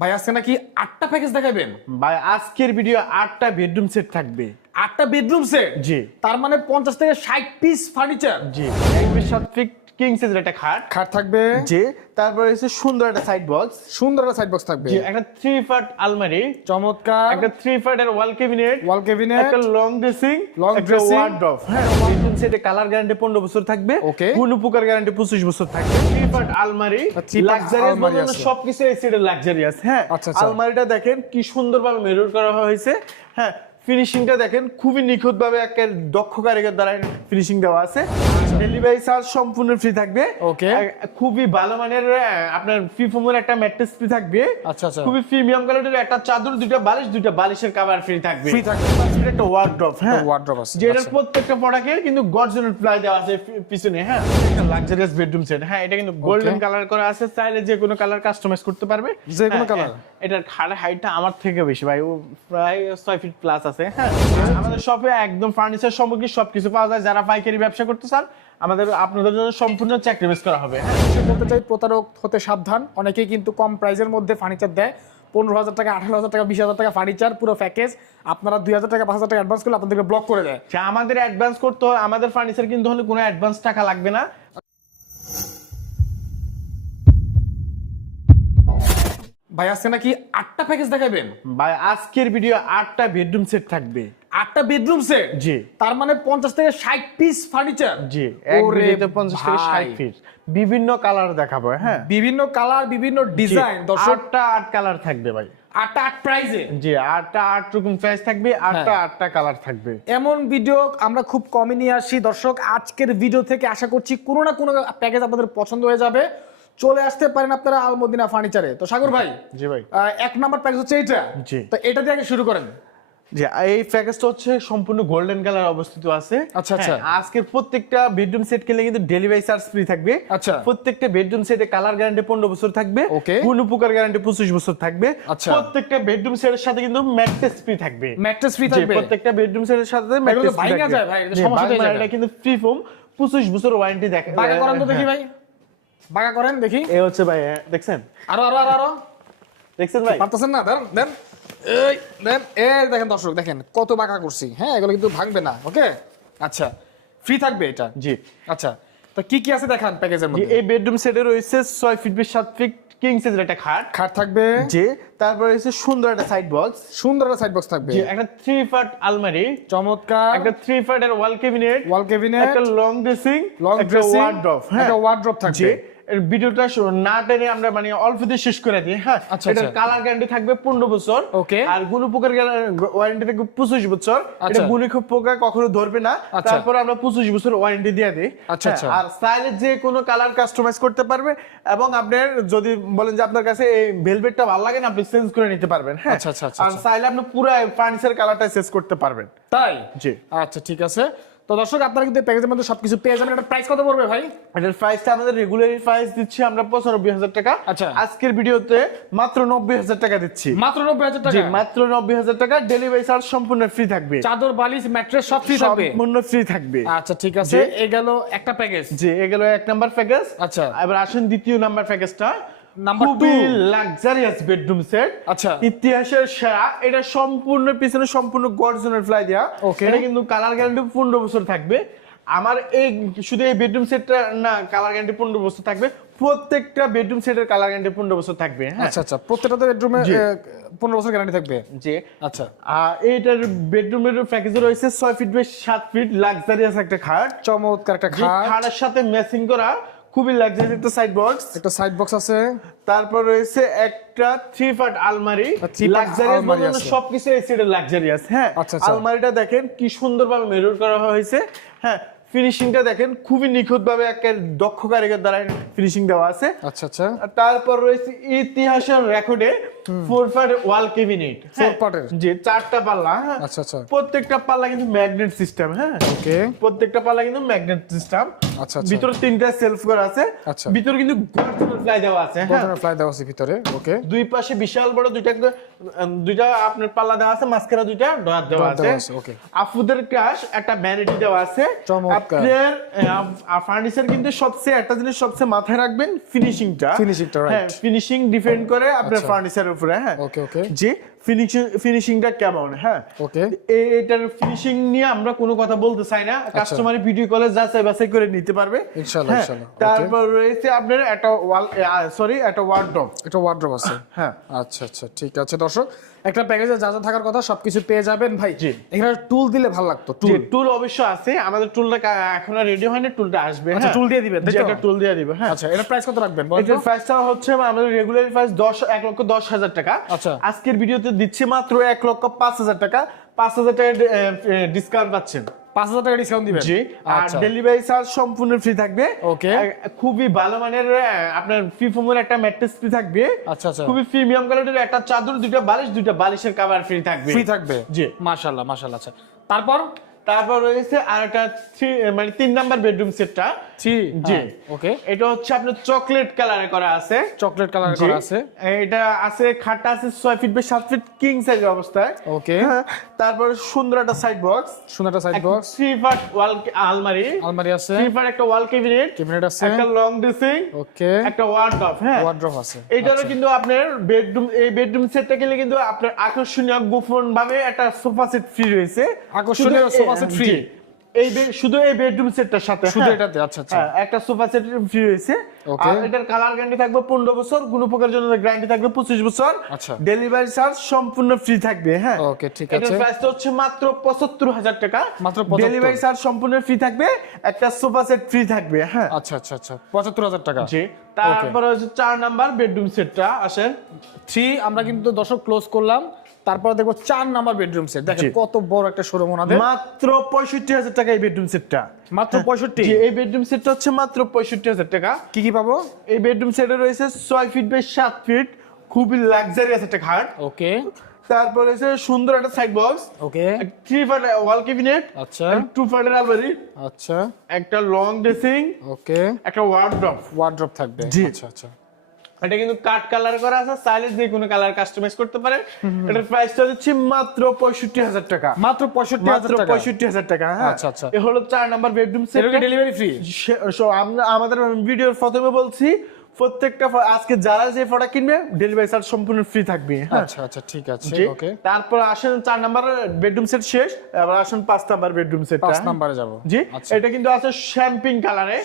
ভাই আজকে নাকি আটটা প্যাকেজ দেখাবেন? ভাই আজকের ভিডিও আটটা বেডরুম সেট থাকবে। আটটা বেডরুম সেট জি। তার মানে পঞ্চাশ থেকে ষাট পিস ফার্নিচার জি। একবার সাত ফিট কিং সাইজের একটা খাট। খাট থাকবে। তারপরে হচ্ছে সুন্দর একটা সাইড বক্স সুন্দর একটা সাইড বক্স থাকবে। একটা থ্রি পার্ট আলমারি। চমৎকার। একটা three wall cabinet wall cabinet একটা লং ড্রেসিং dressing। ওয়ার্ড্রপ হ্যাঁ সেটে কালার গ্যারান্টি 15 বছর থাকবে. কোন উপকার গ্যারান্টি 25 বছর থাকবে। থ্রি পার্ট আলমারি। লাক্সারিয়াস আছে। সবকিছু এই লাক্সারিয়াস হ্যাঁ আচ্ছা, আচ্ছা। আলমারিটা দেখেন কি সুন্দরভাবে মেরর করা হয়েছে। হ্যাঁ ফিনিশিংটা দেখেন খুবই নিখুঁত ভাবে একটা দক্ষ কারিগর দ্বারা ফিনিশিং দেওয়া আছে। ডেলিভারি চার্জ সম্পূর্ণ ফ্রি থাকবে. আহ, খুবই ভালো মানের আপনার ফ্রি ফোমের একটা ম্যাট্রেস ফ্রি থাকবে। আচ্ছা, আচ্ছা। খুবই প্রিমিয়াম কোয়ালিটির একটা চাদর দুইটা বালিশ দুইটা বালিশের কভার ফ্রি থাকবে। Free থাকবে। একটা ওয়ার্ড্রপ হ্যাঁ। wardrobe আছে, যেটার আচ্ছা। প্রত্যেকটা কিন্তু গর্জনের প্লাই দেওয়া আছে পিছনে হ্যাঁ। একটা লাক্সারিয়াস বেডরুম সেট হ্যাঁ এটা কিন্তু গোল্ডেন কালার করা আছে। চাইলে যে কোনো কালার কাস্টমাইজ করতে পারবে। যে কোনো হ্যাঁ, colour? হ্যাঁ। এটার খাটের হাইটটা আমার থেকে বেশি ভাই। ও প্রায় ছয় ফিট প্লাস আছে হ্যাঁ। আমাদের শপে একদম ফার্নিচার সামগ্রী সবকিছু পাওয়া যায়। যারা পাইকারি ব্যবসা করতে চান আমাদের আপনাদের জন্য সম্পূর্ণ চাকরি বেস করা হবে। হ্যাঁ বলতে চাই প্রতারক হতে সাবধান। অনেকেই কিন্তু কম প্রাইসের মধ্যে ফার্নিচার দেয়। পনেরো হাজার টাকা আঠারো হাজার টাকা বিশ হাজার টাকা ফার্নিচার পুরো প্যাকেজ আপনারা দুই হাজার টাকা পাঁচ হাজার টাকা অ্যাডভান্স করলে আপনাদেরকে ব্লক করে দেয়। আচ্ছা, আমাদের অ্যাডভান্স করতে হয় আমাদের ফার্নিচার কিন্তু হলে কোনো অ্যাডভান্স টাকা লাগবে না। ভাই আজকে নাকি আটটা প্যাকেজ দেখাবেন? ভাই আজকের ভিডিও আটটা বেডরুম সেট থাকবে। আটটা বেডরুম সেট জি। তার মানে পঞ্চাশ থেকে ষাট পিস ফার্নিচার জি ওরে থেকে ষাট ভাই। ফিট বিভিন্ন কালার দেখাবো হ্যাঁ? বিভিন্ন কালার বিভিন্ন ডিজাইন দর্শক আট কালার থাকবে ভাই। আটটা আট প্রাইজে জি আটটা আট রকম প্রাইস থাকবে আটটা হ্যাঁ। আটটা কালার থাকবে। এমন ভিডিও আমরা খুব কমই নিয়ে আসি। দর্শক আজকের ভিডিও থেকে আশা করছি কোনো না কোনো প্যাকেজ আপনাদের পছন্দ হয়ে যাবে। চলে আসতে পারেন আপনারা আলমদিনা ফার্নিচারে তো সাগর ভাই জি ভাই। এক নাম্বার প্যাকেজ হচ্ছে এটা জি। তো এটা দিয়ে আগে শুরু করেন। জি এই প্যাকেজটা হচ্ছে সম্পূর্ণ গোল্ডেন কালার অবস্থিত আছে। আচ্ছা, আচ্ছা। হ্যাঁ, আজকের প্রত্যেকটা বেডরুম সেট কিনলে কিন্তু ডেলিভারি চার্জ ফ্রি থাকবে। আচ্ছা। প্রত্যেকটা বেডরুম সেটে কালার গ্যারান্টি পনেরো বছর থাকবে. কোন উপকার গ্যারান্টি পঁচিশ বছর থাকবে। আচ্ছা। প্রত্যেকটা বেডরুম সেটের সাথে কিন্তু ম্যাট্রেস ফ্রি থাকবে। ম্যাট্রেস ফ্রি থাকবে? প্রত্যেকটা বেডরুম সেটের সাথে ম্যাট্রেস ফ্রি থাকবে। এটা কিন্তু ফ্রি ফোম পঁচিশ বছর ওয়ারেন্টি দেখে বাগা করেন তো দেখি হ্যাঁ। ভাই। বাগা করেন দেখি। এ হচ্ছে ভাই হ্যাঁ, দেখছেন? আরও আরও আরও আরও। দেখছেন ভাই? পারতেছেন না? দেন দেন এই দেন এই দেখেন দর্শক দেখেন কত বাঁকা করছি। হ্যাঁ এগুলো কিন্তু ভাঙবে না ওকে? আচ্ছা ফ্রি থাকবে এটা? জি। আচ্ছা তো কি কি আছে দেখান প্যাকেজের মধ্যে? এই বেডরুম সেটে রয়েছে ছয় ফিট বাই সাত ফিট কিং সাইজের একটা খাট। খাট থাকবে। জি তারপরে রয়েছে সুন্দর একটা সাইড বক্স সুন্দর একটা সাইড বক্স থাকবে। জি একটা থ্রি পার্ট আলমারি। চমৎকার। একটা থ্রি পার্ট এর ওয়াল ক্যাবিনেট ওয়াল ক্যাবিনেট একটা লং ড্রেসিং লং একটা ড্রেসিং ওয়ার্ড্রপ হ্যাঁ। একটা ওয়ার্ড্রপ থাকবে। এর ভিডিওটা না টেনে আমরা মানে অল্পতে শেষ করে দিই হ্যাঁ আচ্ছা, এটার আচ্ছা। কালার গ্যারান্টি থাকবে পনেরো বছর Okay. আর গুণ উপকার ওয়ারেন্টি থাকবে পঁচিশ বছর এটা আচ্ছা। খুব পোকা কখনো ধরবে না আচ্ছা। তারপর আমরা পঁচিশ বছর ওয়ারেন্টি দিয়ে দিই আচ্ছা, হ্যাঁ, আচ্ছা। আর স্টাইলে যে কোনো কালার কাস্টমাইজ করতে পারবে এবং আপনার যদি বলেন যে আপনার কাছে এই ভেলভেটটা ভালো লাগে না আপনি চেঞ্জ করে নিতে পারবেন হ্যাঁ আচ্ছা, আচ্ছা, আচ্ছা, আর আচ্ছা। চাইলে আপনি পুরো ফার্নিচার কালারটা চেঞ্জ করতে পারবেন তাই জি আচ্ছা ঠিক আছে তো দর্শক আপনারা কিন্তু প্যাকেজের মধ্যে সবকিছু পেয়ে যাবেন। এটা প্রাইস কত পড়বে ভাই? এটার প্রাইসটা আমাদের রেগুলার প্রাইস দিচ্ছি আমরা পঁচানব্বই হাজার টাকা। আচ্ছা। আজকের ভিডিওতে মাত্র নব্বই হাজার টাকা দিচ্ছি। মাত্র নব্বই হাজার জি টাকা মাত্র নব্বই হাজার টাকা। ডেলিভারি চার্জ সম্পূর্ণ ফ্রি থাকবে। চাদর বালিশ ম্যাট্রেস সব ফ্রি থাকবে? সম্পূর্ণ ফ্রি থাকবে। আচ্ছা ঠিক আছে। এ গেল একটা প্যাকেজ জি এগুলো এক নাম্বার প্যাকেজ আচ্ছা। এবার আসেন দ্বিতীয় নাম্বার প্যাকেজটা লাক্সারিয়াস বেডরুম সেট আচ্ছা। ইতিহাসের সেরা। এটা সম্পূর্ণ পিছনে সম্পূর্ণ গর্জনের ফ্লাই দেওয়া Okay. এটা কিন্তু কালার গ্যারান্টি পনেরো বছর থাকবে। আমার এই শুধু এই বেডরুম সেটটা না কালার গ্যারান্টি পনেরো বছর থাকবে। প্রত্যেকটা বেডরুম সেটের কালার গ্যারান্টি পনেরো বছর থাকবে হ্যাঁ। আচ্ছা আচ্ছা। প্রত্যেকটা বেডরুমে পনেরো বছর গ্যারান্টি থাকবে? যে আচ্ছা। এইটার বেডরুমের প্যাকেজে রয়েছে ছয় ফিট বাই সাত ফিট লাক্সারিয়াস একটা খাট। চমৎকার একটা খাট। খাটের সাথে ম্যাচিং করা খুবই লাক্সারি একটা সাইড বক্স একটা সাইড বক্স আছে। তারপর রয়েছে একটা থ্রি পার্ট আলমারি লাক্সারি সবকিছু আছে। এই সেটের লাক্সারিয়াস হ্যাঁ? আচ্ছা, আচ্ছা। আলমারিটা দেখেন কি সুন্দরভাবে মেরুর করা হয়েছে হ্যাঁ? ফিনিশিংটা দেখেন খুবই নিখুঁত ভাবে একটা দক্ষ কারিগর দ্বারা ফিনিশিং দেওয়া আছে। আচ্ছা আচ্ছা। আর তারপর রয়েছে ইতিহাসের রেকর্ডে ফোর ওয়াল ক্যাবিনেট part-এর? যে চারটা পাল্লা হ্যাঁ। আচ্ছা আচ্ছা। প্রত্যেকটা পাল্লা কিন্তু ম্যাগনেট সিস্টেম হ্যাঁ। ওকে। প্রত্যেকটা পাল্লা কিন্তু ম্যাগনেট সিস্টেম আচ্ছা, আচ্ছা। ভিতরে তিনটা সেলফ করা আছে। আচ্ছা। ভিতরে কিন্তু গর্জনের ফ্লাই দেওয়া আছে হ্যাঁ। ফ্লাই দেওয়া আছে ভিতরে ওকে। দুই পাশে বিশাল বড় দুইটা দুইটা আপনার পাল্লা দেওয়া আছে মাঝখানে দুইটা ডয়ার দেওয়া আছে। okay. আফুদের ক্রাশ একটা ভ্যানিটি দেওয়া আছে। আপনার ফার্নিচার কিন্তু সবচেয়ে একটা জিনিস সবচেয়ে মাথায় রাখবেন ফিনিশিংটা Finishing টা, হ্যাঁ ফিনিশিং ডিপেন্ড করে আপনার আচ্ছা। ফার্নিচারের উপরে হ্যাঁ ওকে ওকে যে ফিনিশিং ফিনিশিংটা কেমন? হ্যাঁ? ওকে এটার ফিনিশিং নিয়ে আমরা কোনো কথা বলতে চাই না। কাস্টমার ভিডিও কলে যাচাই বাছাই করে নিতে পারবে। হ্যাঁ, তারপর রয়েছে আপনার একটা ওয়াল সরি একটা ওয়ার্ডরোব এটা ওয়ার্ড্রপ আছে। হ্যাঁ। আচ্ছা আচ্ছা ঠিক আছে দর্শক। একটা প্যাকেজে যা যা থাকার কথা সবকিছু পেয়ে যাবেন ভাই। জি। এখানে টুল দিলে ভালো লাগতো টুল টুল টুল অবশ্য আছে। আমাদের টুলটা এখনও রেডি হয়নি টুলটা আসবে আচ্ছা, হ্যাঁ। tool দিয়ে দিবেন, একটা টুল দিয়ে দিবে হ্যাঁ। আচ্ছা এটা প্রাইস কত রাখবেন? এটার প্রাইসটা হচ্ছে আমাদের রেগুলার প্রাইস দশ এক লক্ষ দশ হাজার টাকা। আচ্ছা। আজকের ভিডিওতে দিচ্ছি মাত্র এক লক্ষ পাঁচ হাজার টাকা। পাঁচ হাজার টাকা ডিসকাউন্ট পাচ্ছেন। পাঁচ হাজার টাকা ডিসকাউন্ট দিবেন? জি আর আচ্ছা। ডেলিভারি চার্জ সম্পূর্ণ ফ্রি থাকবে। Okay. খুবই ভালো মানের আপনার ফ্রি ফোমের একটা ম্যাট্রেস ফ্রি থাকবে। আচ্ছা আচ্ছা। খুবই প্রিমিয়াম কোয়ালিটির একটা চাদর দুটো বালিশ দুটো বালিশের কভার ফ্রি থাকবে। ফ্রি থাকবে? জি। মাশাআল্লাহ মাশাআল্লাহ আচ্ছা। তারপর? তারপর রয়েছে আর একটা থ্রি- মানে তিন নাম্বার বেডরুম সেটটা থ্রি জি। ওকে এটা হচ্ছে আপনার চকলেট কালারে করা আছে। চকলেট কালার করা আছে। এটা আছে খাটটা আছে ছয় ফিট বাই সাত ফিট কিং সাইজ অবস্থায়। ওকে হ্যাঁ, তারপরে সুন্দর একটা সাইড বক্স সুন্দর একটা side box three part wall আলমারি। আলমারি আছে। থ্রি পার্ট একটা ওয়াল ক্যাবিনেট ক্যাবিনেট আছে। একটা লং ড্রেসিং ওকে একটা ওয়ার্ডরোব হ্যাঁ। ওয়ার্ড্রপ আছে। এইটারও কিন্তু আপনার বেডরুম এই বেডরুম সেটটা কিনলে কিন্তু আপনার আকর্ষণীয় গোপন ভাবে একটা সোফা সেট ফ্রি রয়েছে। আকর্ষণীয় শুধু set free? জি। এই শুধু এই বেডরুম সেটটার সাথে শুধু হ্যাঁ। এটাতে আচ্ছা আচ্ছা হ্যাঁ, একটা সোফা সেট ফ্রি রয়েছে Okay. আর এটার কালার গ্যারান্টি থাকবে পনেরো বছর কোনো প্রকার জন্য গ্যারান্টি থাকবে পঁচিশ বছর। আচ্ছা। ডেলিভারি চার্জ সম্পূর্ণ ফ্রি থাকবে হ্যাঁ? ঠিক এটার আছে। হচ্ছে মাত্র পঁচাত্তর হাজার টাকা। মাত্র ডেলিভারি চার্জ সম্পূর্ণ ফ্রি থাকবে একটা সোফা সেট ফ্রি থাকবে হ্যাঁ? আচ্ছা আচ্ছা আচ্ছা পঁচাত্তর হাজার টাকা। জি তারপরে হচ্ছে চার নাম্বার বেডরুম সেটটা আসেন। থ্রি আমরা কিন্তু দর্শক ক্লোজ করলাম তারপর দেখব চার নাম্বার বেডরুম সেট দেখেন কত বড় একটা শোরুম ওনাদের। মাত্র পঁয়ষট্টি হাজার টাকা এই বেডরুম সেটটা মাত্র পঁয়ষট্টি? এই বেডরুম সেটটা হচ্ছে মাত্র পঁয়ষট্টি হাজার টাকা। কি কি পাবো। এই বেডরুম সেটে রয়েছে ছয় ফিট বাই সাত ফিট খুবই লাক্সারিয়াস একটা খাট। ওকে তারপর রয়েছে সুন্দর একটা সাইড বক্স ওকে থ্রি ফাট ওয়াল ক্যাবিনেট আচ্ছা। টু ফাটের আলমারি। আচ্ছা। একটা লং ড্রেসিং ওকে একটা ওয়ার্ডরোব ওয়ার্ড্রপ থাকবে। আচ্ছা আচ্ছা। এটা কিন্তু কাট কালার করা আছে চাইলে যে কোনো কালার কাস্টমাইজ করতে পারে এটার প্রাইসটা হচ্ছে মাত্র পঁয়ষট্টি হাজার টাকা। মাত্র পঁয়ষট্টি মাত্র হাজার টাকা। পঁয়ষট্টি হাজার টাকা হ্যাঁ। আচ্ছা, আচ্ছা। এ হলো চার number bedroom set delivery free আমরা আমাদের ভিডিওর প্রথমে বলছি প্রত্যেকটা আজকে যারা যে প্রোডাক্ট কিনবে ডেলিভারি চার্জ সম্পূর্ণ ফ্রি থাকবে হ্যাঁ? আচ্ছা আচ্ছা ঠিক আছে ওকে তারপর আসেন চার নাম্বার বেডরুম সেট শেষ এবার আসেন পাঁচ নাম্বার বেডরুম সেট পাঁচ নাম্বারে যাব। জি আচ্ছা। এটা কিন্তু আছে শ্যাম্পিং কালারে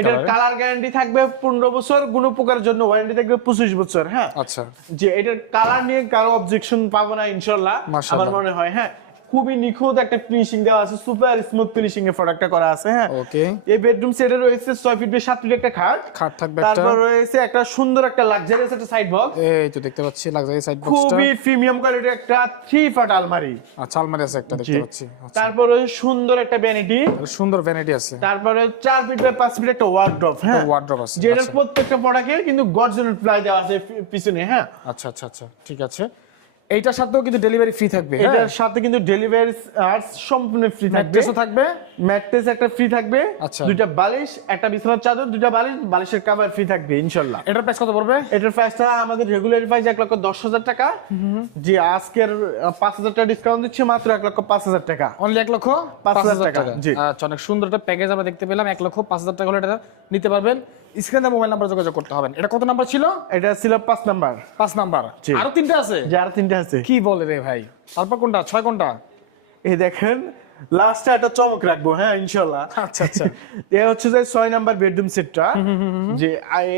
এটার কালার গ্যারান্টি থাকবে পনেরো বছর কোনো প্রকারের জন্য ওয়ারেন্টি থাকবে পঁচিশ বছর হ্যাঁ? আচ্ছা। যে এটার কালার নিয়ে কারও অবজেকশন পাবো না ইনশাল্লাহ আমার মনে হয় হ্যাঁ? খুবই নিখুঁত একটা ফিনিশিং দেওয়া আছে সুপার স্মুথ ফিনিশিং এর প্রোডাক্টটা করা আছে হ্যাঁ। ওকে এই বেডরুম সেটে রয়েছে ছয় ফিট বাই সাত ফিট একটা খাট। খাট থাকবে একটা। তারপর রয়েছে একটা সুন্দর একটা লাক্সারিয়াস একটা সাইড বক্স এই তো দেখতে পাচ্ছি লাক্সারি সাইড বক্সটা খুবই প্রিমিয়াম কোয়ালিটির একটা থ্রি ফাট আলমারি। আচ্ছা আলমারি আছে একটা দেখতে পাচ্ছি। আচ্ছা। তারপর সুন্দর একটা ভ্যানিটি সুন্দর ভ্যানিটি আছে। তারপরে চার ফিট বাই পাঁচ ফিট একটা ওয়ার্ড্রপ হ্যাঁ। ওয়ার্ড্রপ আছে যেটার আচ্ছা। প্রত্যেকটা প্রোডাক্টের কিন্তু গর্জনের প্লাই দেওয়া আছে পিছনে হ্যাঁ। আচ্ছা আচ্ছা আচ্ছা ঠিক আছে। এইটার সাথেও কিন্তু ডেলিভারি ফ্রি থাকবে। হ্যাঁ। এটার সাথে কিন্তু ডেলিভারি আর সম্পূর্ণ ফ্রি থাকবে। ম্যাট্রেসও থাকবে। ম্যাট্রেস একটা ফ্রি থাকবে। আচ্ছা। দুইটা বালিশ একটা বিছানার চাদর দুইটা বালিশ বালিশের কাভার ফ্রি থাকবে ইনশাল্লাহ। এটার প্রাইস কত পড়বে? এটার প্রাইসটা আমাদের রেগুলার প্রাইস এক লক্ষ দশ হাজার টাকা। যে আজকের পাঁচ হাজার টাকা ডিসকাউন্ট দিচ্ছে মাত্র এক লক্ষ পাঁচ হাজার টাকা। অনলি এক লক্ষ পাঁচ হাজার টাকা জি। আচ্ছা অনেক সুন্দর একটা প্যাকেজ আমরা দেখতে পেলাম। এক লক্ষ পাঁচ হাজার টাকা হলে এটা নিতে পারবেন। স্ক্রিনে মোবাইল নাম্বার যোগাযোগ করতে হবে। এটা কত নাম্বার ছিল? এটা ছিল পাঁচ নাম্বার। পাঁচ নাম্বার। আরও তিনটা আছে? যার তিনটা আছে। কি বলে রে ভাই? তারপর কোনটা? ছয় কোনটা? এই দেখেন লাস্টে একটা চমক রাখব হ্যাঁ ইনশাল্লাহ আচ্ছা আচ্ছা। এ হচ্ছে যে ছয় নাম্বার বেডরুম সেটটা যে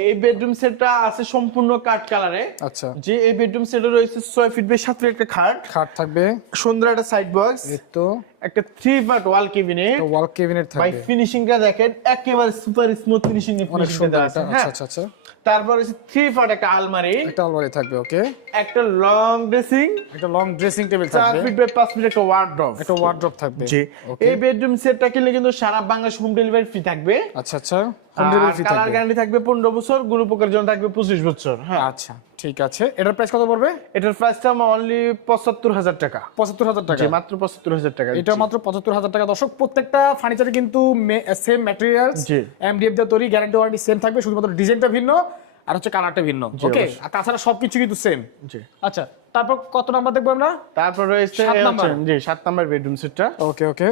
এই বেডরুম সেটটা আছে সম্পূর্ণ কাঠ কালারে। আচ্ছা। যে এই বেডরুম সেটে রয়েছে ছয় ফিট বাই সাত ফিট একটা খাট। খাট থাকবে। সুন্দর একটা সাইড বক্স তো। একটা three part wall cabinet wall cabinet থাকবে। ফিনিশিংটা দেখেন একেবারে সুপার স্মুথ ফিনিশিং এর অনেক সুন্দর আছে, আচ্ছা আচ্ছা আচ্ছা। তারপর হচ্ছে থ্রি পার্ট একটা আলমারি। একটা আলমারি থাকবে ওকে একটা লং ড্রেসিং একটা লং ড্রেসিং টেবিল থাকবে। ফিট বাই পাঁচ ফিট একটা ওয়ার্ড্রপ একটা ওয়ার্ড্রপ থাকবে জি। এই বেডরুম সেটটা কিনলে কিন্তু সারা বাংলাদেশ হোম ডেলিভারি ফ্রি থাকবে। আচ্ছা আচ্ছা। হোম ডেলিভারি ফ্রি কালার থাকবে। গ্যারান্টি থাকবে পনেরো বছর গুরু পোকার জন্য থাকবে পঁচিশ বছর হ্যাঁ। আচ্ছা। ঠিক আছে। এটার প্রাইস কত পড়বে? এটার প্রাইসটা অনলি পঁচাত্তর হাজার টাকা। পঁচাত্তর হাজার টাকা। মাত্র পঁচাত্তর হাজার টাকা। এটা মাত্র পঁচাত্তর হাজার টাকা। দর্শক প্রত্যেকটা ফার্নিচারে কিন্তু সেম ম্যাটেরিয়ালস জি। এমডিএফ দিয়ে তৈরি গ্যারান্টি ওয়ারেন্টি সেম থাকবে শুধুমাত্র ডিজাইনটা ভিন্ন আর হচ্ছে কালারটা ভিন্ন। ওকে আর তাছাড়া সবকিছু কিন্তু সেম জি। আচ্ছা তারপর কত নাম্বার দেখব আমরা? তারপর রয়েছে সাত নাম্বার। জি সাত নাম্বার বেডরুম সেটটা ওকে ওকে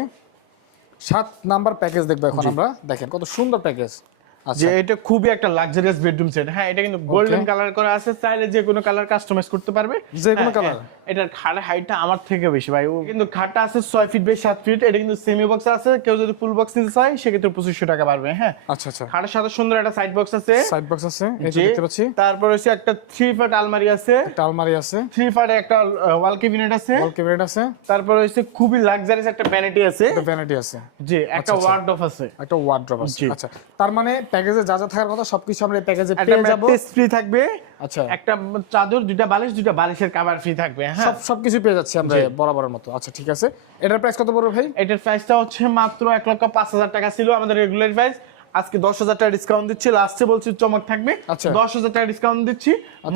সাত নাম্বার প্যাকেজ দেখব এখন আমরা। দেখেন কত সুন্দর প্যাকেজ যে এটা খুবই একটা লাক্সারিয়াস বেডরুম সেট হ্যাঁ এটা কিন্তু গোল্ডেন কালার করা আছে চাইলে যে কোনো কালার কাস্টমাইজ করতে পারবে। যে কোনো colour? হ্যাঁ, এটার খাটের হাইটটা আমার থেকে বেশি ভাই। ও কিন্তু খাটটা আছে ছয় ফিট বাই সাত ফিট এটা কিন্তু সেমি বক্স আছে। কেউ যদি ফুল বক্স নিতে চায় সেক্ষেত্রে পঁচিশশো টাকা পারবে হ্যাঁ। আচ্ছা আচ্ছা। খাটের সাথে সুন্দর একটা সাইড বক্স আছে। সাইড বক্স আছে দেখতে পাচ্ছি। তারপর হচ্ছে একটা থ্রি ফাট আলমারি আছে। একটা আলমারি আছে। থ্রি ফাটে একটা ওয়াল ক্যাবিনেট আছে। ওয়াল ক্যাবিনেট আছে। তারপর হচ্ছে খুবই লাক্সারিয়াস একটা ভ্যানিটি আছে। একটা ভ্যানিটি আছে। জি একটা ওয়ার্ড অফ আছে। একটা ওয়ার্ড্রপ আছে। আচ্ছা তার মানে প্যাকেজে যা যা থাকার কথা সবকিছু আমরা এই প্যাকেজে পেয়ে যাব। ফ্রি থাকবে। আচ্ছা। একটা চাদর দুইটা বালিশ দুইটা বালিশের কভার ফ্রি থাকবে হ্যাঁ। সব সবকিছু পেয়ে যাচ্ছি আমরা বরাবরের মতো। আচ্ছা ঠিক আছে। এটার প্রাইস কত পড়বে ভাই? এটার প্রাইসটা হচ্ছে মাত্র এক লক্ষ পাঁচ হাজার টাকা ছিল আমাদের রেগুলার প্রাইস আজকে দশ হাজার টাকা ডিসকাউন্ট দিচ্ছি লাস্টে বলছি চমক থাকবে। আচ্ছা। দশ হাজার টাকা ডিসকাউন্ট দিচ্ছি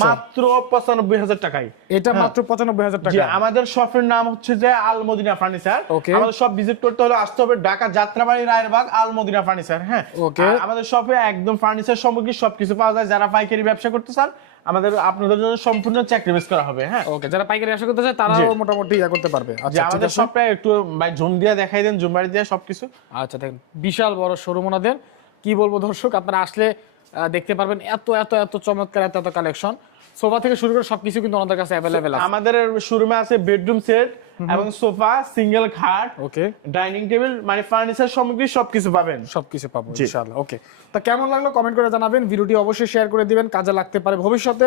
মাত্র পঁচানব্বই হাজার টাকায়। এটা মাত্র পঁচানব্বই হাজার টাকা। আমাদের শপের নাম হচ্ছে যে আল মদিনা ফার্নিচার. আমাদের সব ভিজিট করতে হলে আসতে হবে ঢাকা যাত্রাবাড়ি রায়েরবাগ আল মদিনা ফার্নিচার হ্যাঁ. আমাদের শপে একদম ফার্নিচার সামগ্রী সবকিছু পাওয়া যায়। যারা পাইকারি ব্যবসা করতে চান আমাদের আপনাদের জন্য সম্পূর্ণ চাকরি বেস করা হবে হ্যাঁ। ওকে যারা পাইকারি ব্যবসা করতে চায় তারাও মোটামুটি ইয়া করতে পারবে। আচ্ছা আমাদের শপটা একটু ভাই জুম দিয়ে দেখাই দেন জুম বাড়ি দিয়ে সবকিছু। আচ্ছা দেখেন বিশাল বড় শোরুম ওনাদের। কি বলব দর্শক আপনারা আসলে দেখতে পারবেন এত এত এত চমৎকার এত এত কালেকশন। সোফা থেকে শুরু করে সবকিছু কিন্তু ওনাদের কাছে অ্যাভেলেবেল আছে। আমাদের শোরুমে আছে বেডরুম সেট এবং সোফা সিঙ্গেল খাট ওকে। ডাইনিং টেবিল মানে ফার্নিচার সামগ্রী সবকিছু পাবেন। সবকিছু পাবো ইনশাআল্লাহ। ওকে। তা কেমন লাগল কমেন্ট করে জানাবেন। ভিডিওটি অবশ্যই শেয়ার করে দিবেন কাজে লাগতে পারে ভবিষ্যতে।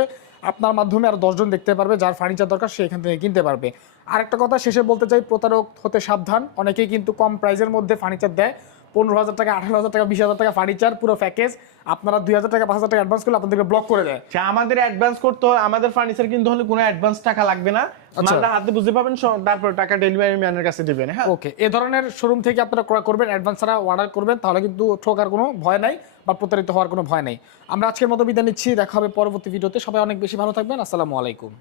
আপনার মাধ্যমে আর দশজন দেখতে পারবে যার ফার্নিচার দরকার সে এখান থেকে কিনতে পারবে। আরেকটা কথা শেষে বলতে চাই প্রতারক হতে সাবধান। অনেকেই কিন্তু কম প্রাইসের মধ্যে ফার্নিচার দেয়। পনেরো হাজার টাকা আঠারো হাজার টাকা বিশ হাজার টাকা ফার্নিচার পুরো প্যাকেজ আপনারা দুই হাজার টাকা পাঁচ হাজার টাকা অ্যাডভান্স করলে আপনাদেরকে ব্লক করে দেয়। আচ্ছা, আমাদের অ্যাডভান্স করতে হয় আমাদের ফার্নিচার কিনতে হলে কোনো অ্যাডভান্স টাকা লাগবে না। আচ্ছা। মালটা হাতে বুঝতে পাবেন স- তারপর টাকা ডেলিভারি ম্যানের কাছে দিবেন হ্যাঁ? ওকে এ ধরনের শোরুম থেকে আপনারা ক্রয় করবেন অ্যাডভান্স ছাড়া অর্ডার করবেন তাহলে কিন্তু ঠকার কোনো ভয় নাই বা প্রতারিত হওয়ার কোনো ভয় নাই। আমরা আজকের মতো বিদায় নিচ্ছি দেখা হবে পরবর্তী ভিডিওতে সবাই অনেক বেশি ভালো থাকবেন আসসালামু আলাইকুম।